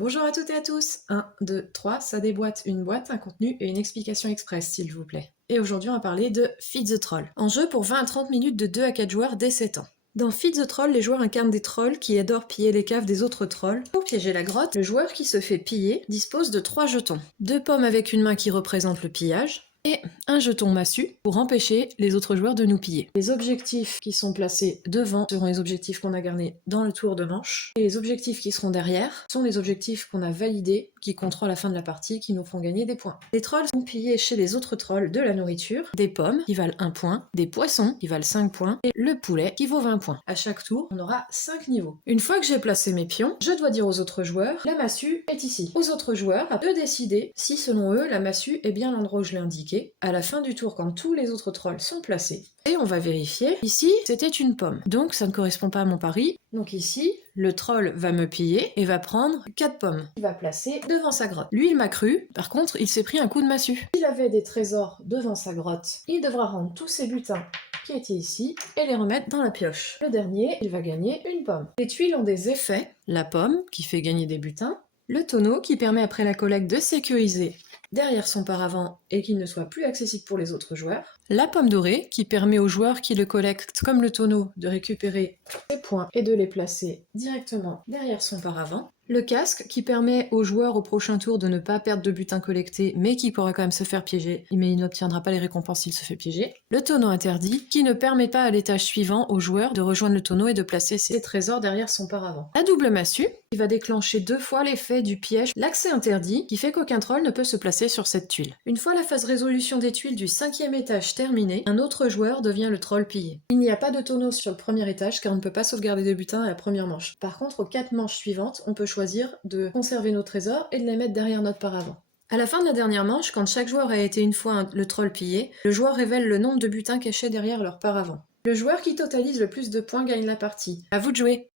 Bonjour à toutes et à tous. 1, 2, 3, ça déboîte une boîte, un contenu et une explication express, s'il vous plaît. Et aujourd'hui, on va parler de Feed the Troll. En jeu pour 20 à 30 minutes de 2 à 4 joueurs dès 7 ans. Dans Feed the Troll, les joueurs incarnent des trolls qui adorent piller les caves des autres trolls. Pour piéger la grotte, le joueur qui se fait piller dispose de 3 jetons. 2 pommes avec une main qui représente le pillage, et un jeton massue pour empêcher les autres joueurs de nous piller. Les objectifs qui sont placés devant seront les objectifs qu'on a gagnés dans le tour de manche, et les objectifs qui seront derrière sont les objectifs qu'on a validés, qui compteront à la fin de la partie, qui nous font gagner des points. Les trolls vont piller chez les autres trolls de la nourriture, des pommes qui valent 1 point, des poissons qui valent 5 points, et le poulet qui vaut 20 points. À chaque tour, on aura 5 niveaux. Une fois que j'ai placé mes pions, je dois dire aux autres joueurs, la massue est ici. Aux autres joueurs, de décider si selon eux, la massue est bien l'endroit où je l'ai indiqué, à la fin du tour quand tous les autres trolls sont placés. Et on va vérifier. Ici, c'était une pomme. Donc ça ne correspond pas à mon pari. Donc ici, le troll va me piller et va prendre 4 pommes. Il va placer devant sa grotte. Lui, il m'a cru. Par contre, il s'est pris un coup de massue. S'il avait des trésors devant sa grotte, il devra rendre tous ses butins qui étaient ici et les remettre dans la pioche. Le dernier, il va gagner une pomme. Les tuiles ont des effets. La pomme, qui fait gagner des butins. Le tonneau, qui permet après la collecte de sécuriser derrière son paravent et qu'il ne soit plus accessible pour les autres joueurs. La pomme dorée, qui permet aux joueurs qui le collectent comme le tonneau de récupérer ses points et de les placer directement derrière son paravent. Le casque, qui permet aux joueurs au prochain tour de ne pas perdre de butin collecté, mais qui pourra quand même se faire piéger, mais il n'obtiendra pas les récompenses s'il se fait piéger. Le tonneau interdit, qui ne permet pas à l'étage suivant aux joueurs de rejoindre le tonneau et de placer ses trésors derrière son paravent. La double massue, qui va déclencher 2 fois l'effet du piège. L'accès interdit, qui fait qu'aucun troll ne peut se placer sur cette tuile. Une fois la phase résolution des tuiles du 5e étage terminée, un autre joueur devient le troll pillé. Il n'y a pas de tonneau sur le premier étage car on ne peut pas sauvegarder de butin à la première manche. Par contre, aux 4 manches suivantes, on peut choisir de conserver nos trésors et de les mettre derrière notre paravent. À la fin de la dernière manche, quand chaque joueur a été une fois le troll pillé, le joueur révèle le nombre de butins cachés derrière leur paravent. Le joueur qui totalise le plus de points gagne la partie. À vous de jouer!